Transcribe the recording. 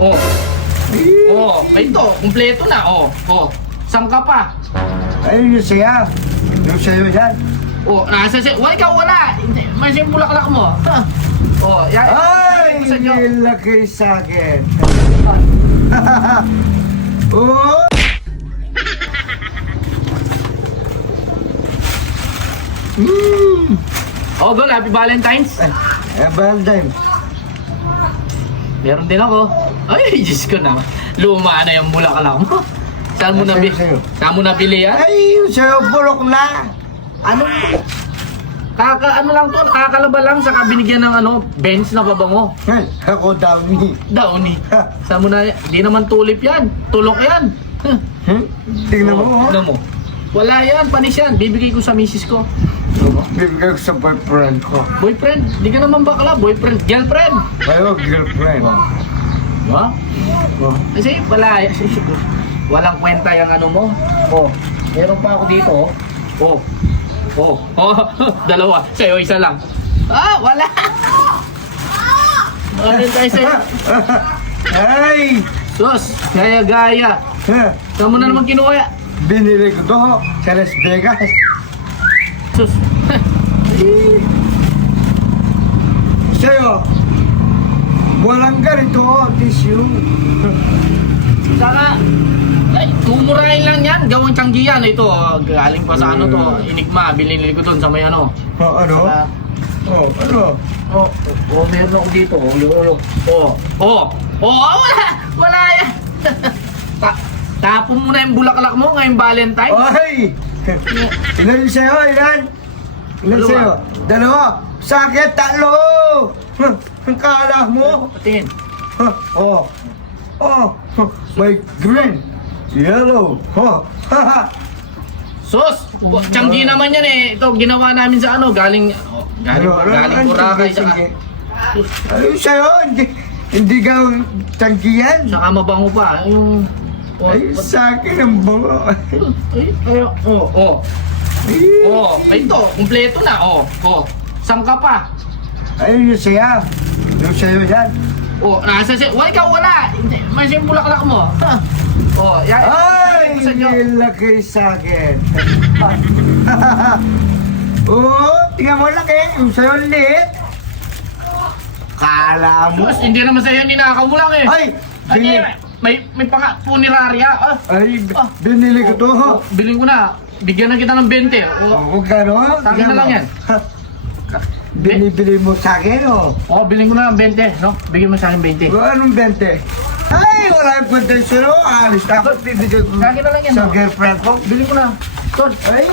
Oh. Oh, ito, kumpleto na. Oh, oh. Saan ka pa? Ayun yung saya. Yung sa'yo yan. Oh, nasa si... Wala ikaw, wala. Hindi, may yung bulaklak mo. Ha? Oh, yan. Ay! Sa inyo. Hindi laki sa akin. Oh! Oh, Gol, happy Valentine's. Valentine. Meron din ako. Ay, Diyos ko na. Luma na yung bulaklak mo. Saan mo nabili? Sa'yo. Saan mo nabili yan? Ay, yung sa'yo, bulok na. Ano? Ano lang to, nakakalaba lang sa binigyan ng bench na babango. Ay, ako Downy. Downy. Saan mo na, di naman tulip yan. Tulok yan. Tingnan mo, oh. Tingnan mo. Wala yan, panis yan. Bibigay ko sa misis ko. Bibigay ko sa boyfriend ko. Boyfriend, di ka naman bakla. Boyfriend, girlfriend. Ayaw, girlfriend. Ha? Oh. Kasi wala, walang kwenta yung ano mo. Oh, meron pa ako dito. Oh, oh, oh, dalawa. Sa'yo, isa lang. Ah, wala. Ano tayo sa'yo? Ay! Sus, gaya-gaya. Saan mo na naman kinuha? Binili ko to sa Las Vegas. Sus. Sa'yo, walang ganito, tissue. Saka, ay, mumurahin lang yan. Gawang tiyanggihan. Ito, galing pa sa ano to. Enigma, binili ko dun sa may ano. Oh, ano? Saka, Ano? oh, meron ako dito. Wala! Wala yan! Tapon mo na yung bulaklak mo ngayong Valentine. Ay! Ilan yung sa'yo? Ilan? Ilan Dalawa. sa'yo? Dalawa. Sakit, tatlo! Ang kala mo? Tingin. Oh. Oh. May green. Yellow. Oh. Sus! Tiyanggi naman yan eh. Ito, ginawa namin sa ano. Galing Boracay sa... Ano yung sa'yo? Hindi ka tanggiyan? Saka mabango pa. Yung... Ay, sa akin ang bango. Ito, kumpleto na. Saan ka pa? Ayun yung saya. Yung sa'yo yan. Oh, nasa si... Wala ikaw, wala. Hindi, may yung bulaklak mo. Ha? Oh, yan. Ay! Sa inyo. Hindi laki sa akin. Oo, tingnan mo laki. Yung sa'yo liit. Kala mo. Sus, hindi naman sa'yo ninakaw mo lang eh. Ay! Hindi, Bini, may punerarya. ay, binili ko to. Bilhin ko na. Bigyan na kita ng 20. Huwag ka no? Sa akin na lang yan. Binibili mo sa akin, oh. Bilhin ko na ng 20, no? Bigyan mo sa akin 20. Anong 20? Ay, wala yung potential, oh. Alis na ako. Bibigay ko Sa akin na lang yan, sa no? girlfriend ko. Bilhin ko na. Tol, Ay,